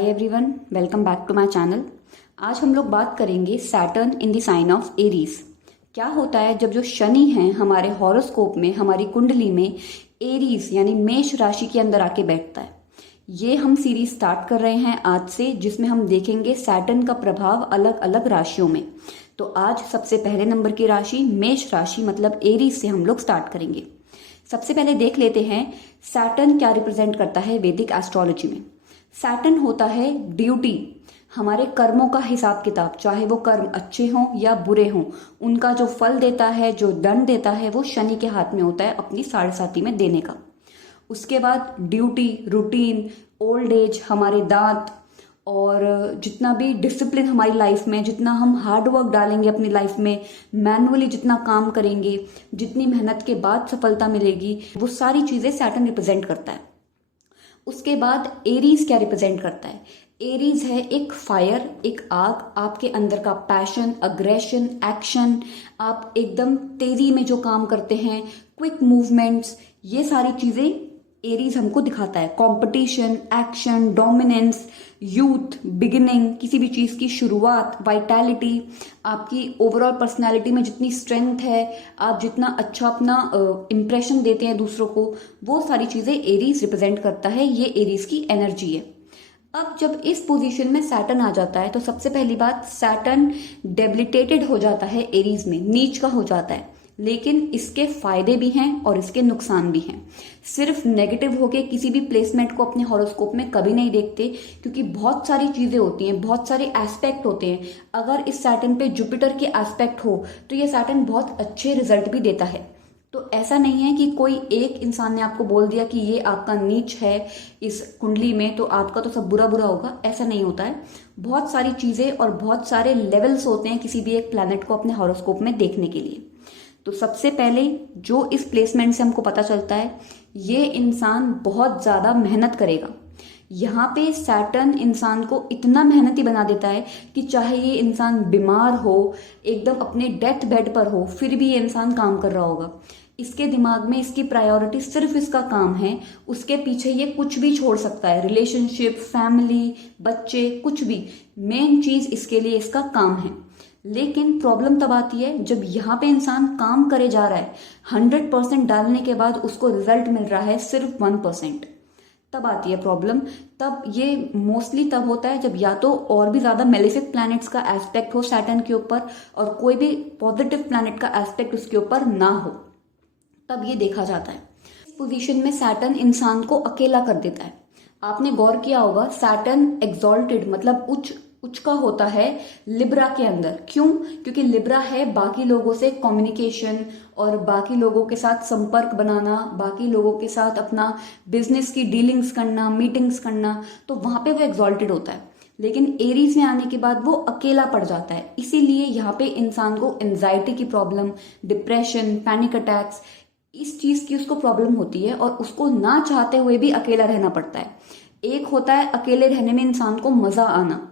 Hi everyone, welcome back to my channel. आज हम लोग बात करेंगे Saturn in the sign of Aries. क्या होता है जब जो शनि है हमारे हॉरोस्कोप में, हमारी कुंडली में एरीज यानी मेष राशि के अंदर आके बैठता है। ये हम सीरीज स्टार्ट कर रहे हैं आज से, जिसमें हम देखेंगे सैटर्न का प्रभाव अलग अलग राशियों में। तो आज सबसे पहले नंबर की राशि मेष राशि मतलब एरीज से हम लोग स्टार्ट करेंगे। सबसे पहले देख लेते हैं सैटर्न क्या रिप्रेजेंट करता है वैदिक एस्ट्रोलॉजी में। सैटर्न होता है ड्यूटी, हमारे कर्मों का हिसाब किताब, चाहे वो कर्म अच्छे हों या बुरे हों, उनका जो फल देता है, जो दंड देता है, वो शनि के हाथ में होता है अपनी 7.5 में देने का। उसके बाद ड्यूटी, रूटीन, ओल्ड एज, हमारे दांत और जितना भी डिसिप्लिन हमारी लाइफ में, जितना हम हार्ड वर्क डालेंगे अपनी लाइफ में, मैनुअली जितना काम करेंगे, जितनी मेहनत के बाद सफलता मिलेगी, वो सारी चीजें सैटर्न रिप्रेजेंट करता है। उसके बाद एरीज क्या रिप्रेजेंट करता है? एरीज है एक फायर, एक आग, आपके अंदर का पैशन, अग्रेशन, एक्शन, आप एकदम तेजी में जो काम करते हैं, क्विक मूवमेंट्स, ये सारी चीजें एरीज हमको दिखाता है। Competition, action, dominance, youth, beginning, किसी भी चीज की शुरुआत, वाइटैलिटी, आपकी ओवरऑल पर्सनालिटी में जितनी स्ट्रेंथ है, आप जितना अच्छा अपना इंप्रेशन देते हैं दूसरों को, वो सारी चीजें एरीज रिप्रेजेंट करता है। ये एरीज की एनर्जी है। अब जब इस पोजीशन में सैटर्न आ जाता है तो सबसे पहली बात, सैटर्न डेबिलिटेटेड हो जाता है एरीज में, नीच का हो जाता है। लेकिन इसके फायदे भी हैं और इसके नुकसान भी हैं। सिर्फ नेगेटिव होके किसी भी प्लेसमेंट को अपने हॉरोस्कोप में कभी नहीं देखते, क्योंकि बहुत सारी चीजें होती हैं, बहुत सारे एस्पेक्ट होते हैं। अगर इस सैटर्न पे जुपिटर के एस्पेक्ट हो तो ये सैटर्न बहुत अच्छे रिजल्ट भी देता है। तो ऐसा नहीं है कि कोई एक इंसान ने आपको बोल दिया कि ये आपका नीच है इस कुंडली में तो आपका तो सब बुरा बुरा होगा, ऐसा नहीं होता है। बहुत सारी चीजें और बहुत सारे लेवल्स होते हैं किसी भी एक प्लैनेट को अपने हॉरोस्कोप में देखने के लिए। तो सबसे पहले जो इस प्लेसमेंट से हमको पता चलता है, ये इंसान बहुत ज्यादा मेहनत करेगा। यहाँ पे सैटर्न इंसान को इतना मेहनती बना देता है कि चाहे ये इंसान बीमार हो, एकदम अपने डेथ बेड पर हो, फिर भी ये इंसान काम कर रहा होगा। इसके दिमाग में इसकी प्रायोरिटी सिर्फ इसका काम है, उसके पीछे ये कुछ भी छोड़ सकता है, रिलेशनशिप, फैमिली, बच्चे, कुछ भी। मेन चीज इसके लिए इसका काम है। लेकिन प्रॉब्लम तब आती है जब यहाँ पे इंसान काम करे जा रहा है, 100% डालने के बाद उसको रिजल्ट मिल रहा है सिर्फ 1%, तब आती है प्रॉब्लम। तब ये मोस्टली तब होता है जब या तो और भी ज्यादा मेलेफिक प्लैनेट्स का एस्पेक्ट हो सैटर्न के ऊपर और कोई भी पॉजिटिव प्लैनेट का एस्पेक्ट उसके ऊपर ना हो, तब ये देखा जाता है। इस पोजीशन में सैटर्न इंसान को अकेला कर देता है। आपने गौर किया होगा, सैटर्न एक्सॉल्टेड मतलब उच्च का होता है लिब्रा के अंदर। क्यों? क्योंकि लिब्रा है बाकी लोगों से कम्युनिकेशन और बाकी लोगों के साथ संपर्क बनाना, बाकी लोगों के साथ अपना बिजनेस की डीलिंग्स करना, मीटिंग्स करना, तो वहां पे वो एक्सॉल्टेड होता है। लेकिन एरीज में आने के बाद वो अकेला पड़ जाता है। इसीलिए यहाँ पे इंसान को एंजाइटी की प्रॉब्लम, डिप्रेशन, पैनिक अटैक्स, इस चीज की उसको प्रॉब्लम होती है और उसको ना चाहते हुए भी अकेला रहना पड़ता है। एक होता है अकेले रहने में इंसान को मजा आना,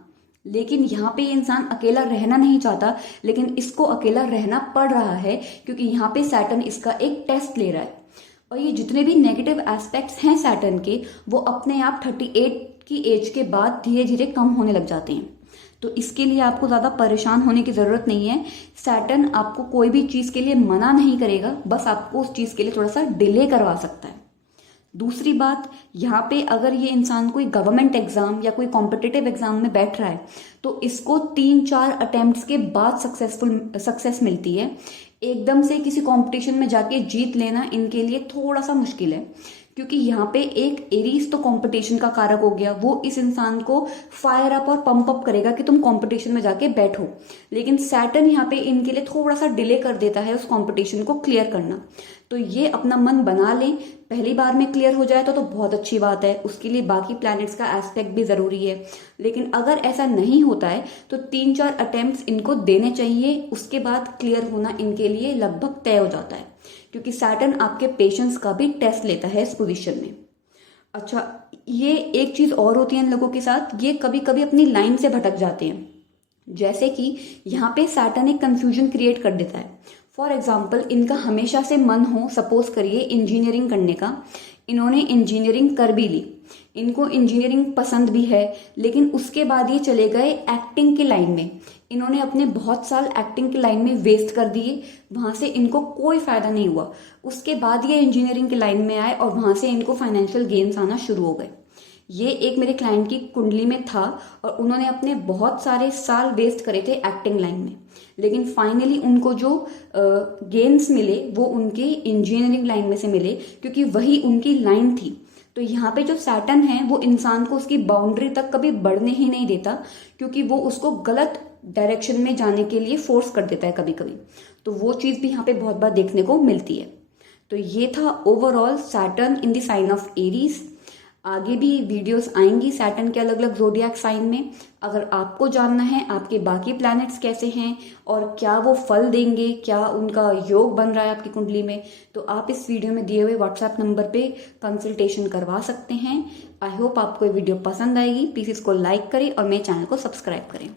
लेकिन यहाँ पे इंसान अकेला रहना नहीं चाहता, लेकिन इसको अकेला रहना पड़ रहा है क्योंकि यहाँ पे सैटर्न इसका एक टेस्ट ले रहा है। और ये जितने भी नेगेटिव एस्पेक्ट्स हैं सैटर्न के, वो अपने आप 38 की एज के बाद धीरे धीरे कम होने लग जाते हैं। तो इसके लिए आपको ज्यादा परेशान होने की जरूरत नहीं है। सैटर्न आपको कोई भी चीज के लिए मना नहीं करेगा, बस आपको उस चीज के लिए थोड़ा सा डिले करवा सकता है। दूसरी बात, यहाँ पे अगर ये इंसान कोई गवर्नमेंट एग्जाम या कोई कॉम्पिटिटिव एग्जाम में बैठ रहा है तो इसको 3-4 अटेम्प्ट्स के बाद सक्सेस मिलती है। एकदम से किसी कंपटीशन में जाके जीत लेना इनके लिए थोड़ा सा मुश्किल है, क्योंकि यहाँ पे एक एरीज तो कंपटीशन का कारक हो गया, वो इस इंसान को फायर अप और पंप अप करेगा कि तुम कंपटीशन में जाके बैठो। लेकिन सैटर्न यहाँ पे इनके लिए थोड़ा सा डिले कर देता है उस कंपटीशन को क्लियर करना। तो ये अपना मन बना लें, पहली बार में क्लियर हो जाए तो बहुत अच्छी बात है, उसके लिए बाकी प्लैनेट्स का एस्पेक्ट भी जरूरी है। लेकिन अगर ऐसा नहीं होता है तो 3-4 अटेम्प्ट्स इनको देने चाहिए, उसके बाद क्लियर होना इनके लिए लगभग तय हो जाता है, क्योंकि सैटर्न आपके पेशेंस का भी टेस्ट लेता है इस पोजीशन में। अच्छा, ये एक चीज और होती है इन लोगों के साथ, ये कभी कभी अपनी लाइन से भटक जाते हैं। जैसे कि यहाँ पे सैटर्न एक कंफ्यूजन क्रिएट कर देता है। फॉर एग्जाम्पल, इनका हमेशा से मन हो, सपोज करिए इंजीनियरिंग करने का, इन्होंने इंजीनियरिंग कर भी ली, इनको इंजीनियरिंग पसंद भी है, लेकिन उसके बाद ये चले गए एक्टिंग की लाइन में। इन्होंने अपने बहुत साल एक्टिंग की लाइन में वेस्ट कर दिए, वहां से इनको कोई फायदा नहीं हुआ। उसके बाद ये इंजीनियरिंग की लाइन में आए और वहां से इनको फाइनेंशियल गेन्स आना शुरू हो गए। ये एक मेरे क्लाइंट की कुंडली में था और उन्होंने अपने बहुत सारे साल वेस्ट करे थे एक्टिंग लाइन में, लेकिन फाइनली उनको जो गेन्स मिले वो उनके इंजीनियरिंग लाइन में से मिले, क्योंकि वही उनकी लाइन थी। तो यहाँ पे जो सैटर्न है वो इंसान को उसकी बाउंड्री तक कभी बढ़ने ही नहीं देता, क्योंकि वो उसको गलत डायरेक्शन में जाने के लिए फोर्स कर देता है कभी कभी। तो वो चीज भी यहाँ पे बहुत बार देखने को मिलती है। तो ये था overall Saturn in the sign of Aries. आगे भी वीडियोस आएंगी सैटर्न के अलग अलग जोडियाक साइन में। अगर आपको जानना है आपके बाकी प्लैनेट्स कैसे हैं और क्या वो फल देंगे, क्या उनका योग बन रहा है आपकी कुंडली में, तो आप इस वीडियो में दिए हुए व्हाट्सएप नंबर पे कंसल्टेशन करवा सकते हैं। आई होप आपको ये वीडियो पसंद आएगी। प्लीज इसको लाइक करें और मेरे चैनल को सब्सक्राइब करें।